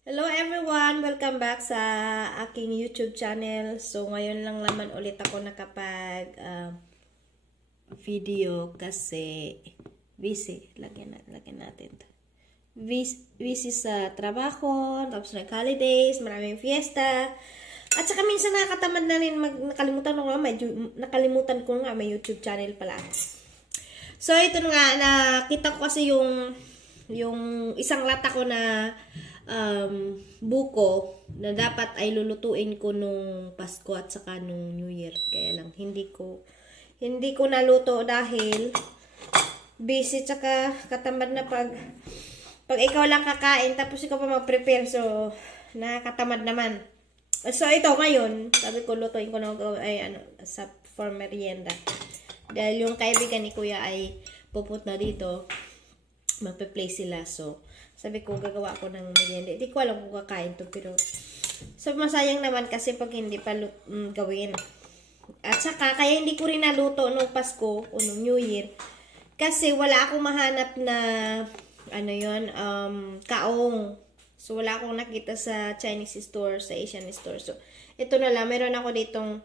Hello everyone! Welcome back sa aking YouTube channel. So, ngayon lang naman ulit ako nakapag video kasi busy. Lagyan natin to. Busy sa trabaho, tapos nag-holidays, maraming fiesta. At saka minsan nakakatamad na rin nakalimutan ko nga may YouTube channel pala. So, ito nga, nakita ko kasi yung isang lata ko na buko na dapat ay lulutuin ko nung Pasko at saka nung New Year. Kaya lang, hindi ko naluto dahil busy tsaka katamad na pag ikaw lang kakain tapos ikaw pa mag-prepare. So, nakakatamad naman. So, ito ngayon, sabi ko lutuin ko na for merienda. Dahil yung kaibigan ni Kuya ay pupunta dito, magpe-play sila. So, sabi ko, gagawa ako ng merienda. Hindi ko alam kung kakain to, pero so, masayang naman kasi pag hindi pa gawin. At saka, kaya hindi ko rin naluto nung Pasko o nung New Year. Kasi wala akong mahanap na, kaong. So, wala akong nakita sa Chinese store, sa Asian store. So, ito na lang. Meron ako ditong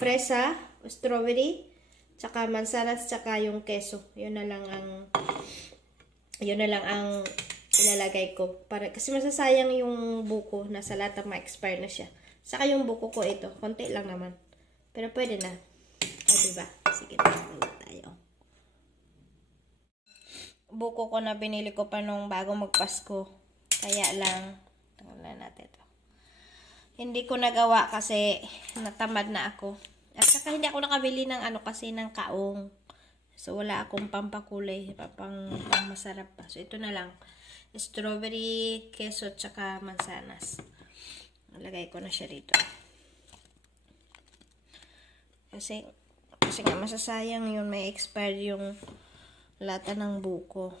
fresa, strawberry, tsaka mansanas, tsaka yung keso. Yun na lang ang ilalagay ko. Kasi masasayang yung buko. Nasa lata, ma-expire na siya. Saka yung buko ko ito. Konti lang naman. Pero pwede na. O, diba? Sige na. Tayo. Buko ko na binili ko pa nung bago magpasko. Kaya lang, tanggalan natin ito. Hindi ko nagawa kasi natamad na ako. At saka hindi ako nakabili ng ng kaong. So, wala akong pampakulay, pang masarap pa. So, ito na lang. Strawberry, keso, tsaka mansanas. Nalagay ko na siya rito. Kasi nga masasayang yun. May expired yung lata ng buko.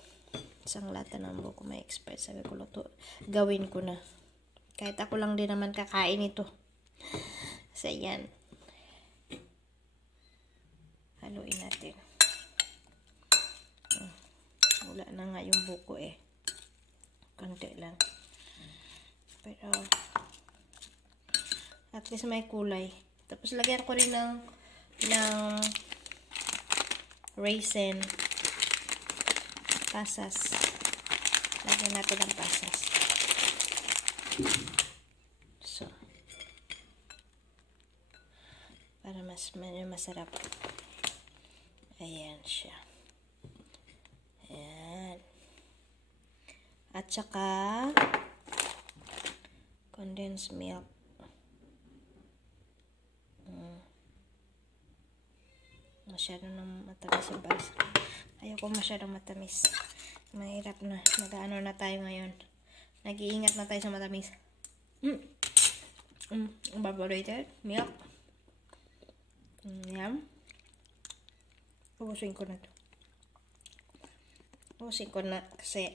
Isang lata ng buko may expired. Sabi ko, gawin ko na. Kahit ako lang din naman kakain ito. So, yan. Haluin natin. Wala na nga yung buko eh. Konti lang. Pero, at least may kulay. Tapos, lagyan ko rin ng raisin. Pasas. Lagyan natin ng pasas. So, para masarap. Ayan siya. Ayan. At saka condensed milk. Masyado nang matamis yung basa. Ayoko masyadong matamis. Mahirap na. Nag-ano na tayo ngayon. Nag-iingat na tayo sa matamis. Evaporated milk. Yan. Ubusin ko na to. Ubusin ko na kasi yan.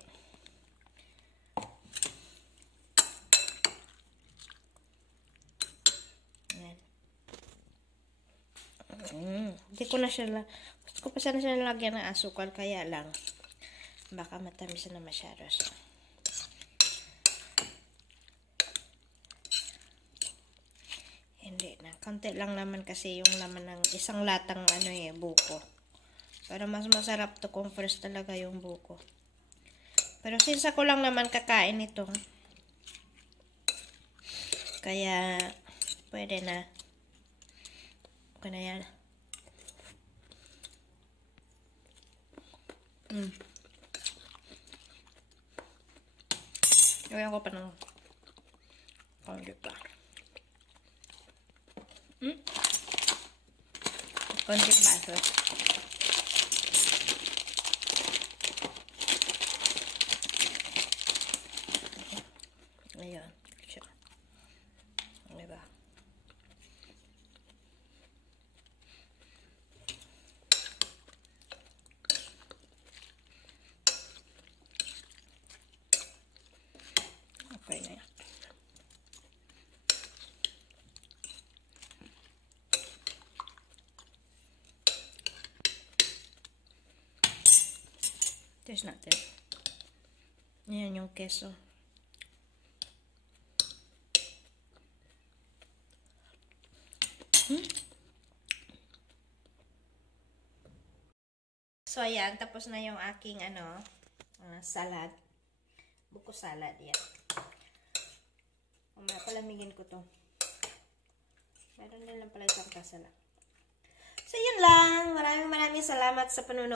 Hindi ko na siya gusto ko pa sana siya lagyan ng asukal kaya lang baka matamis na masyado. Hindi na. Konti lang naman kasi yung laman ng isang latang buko. Pero mas masarap to kung fresh talaga yung buko. Pero since ako lang naman kakain ito, kaya pwede na. Okay na yan. Gawin ko pa ng konti pa. Konti baso. Ayan. Siya. Diba? Okay na yan. There's not there. Ayan yung keso. So, ayan. Tapos na yung aking, salad. Buko salad, yan. Palamigin ko to. Meron din lang pala isang kasala. So, yun lang. Maraming salamat sa panunood.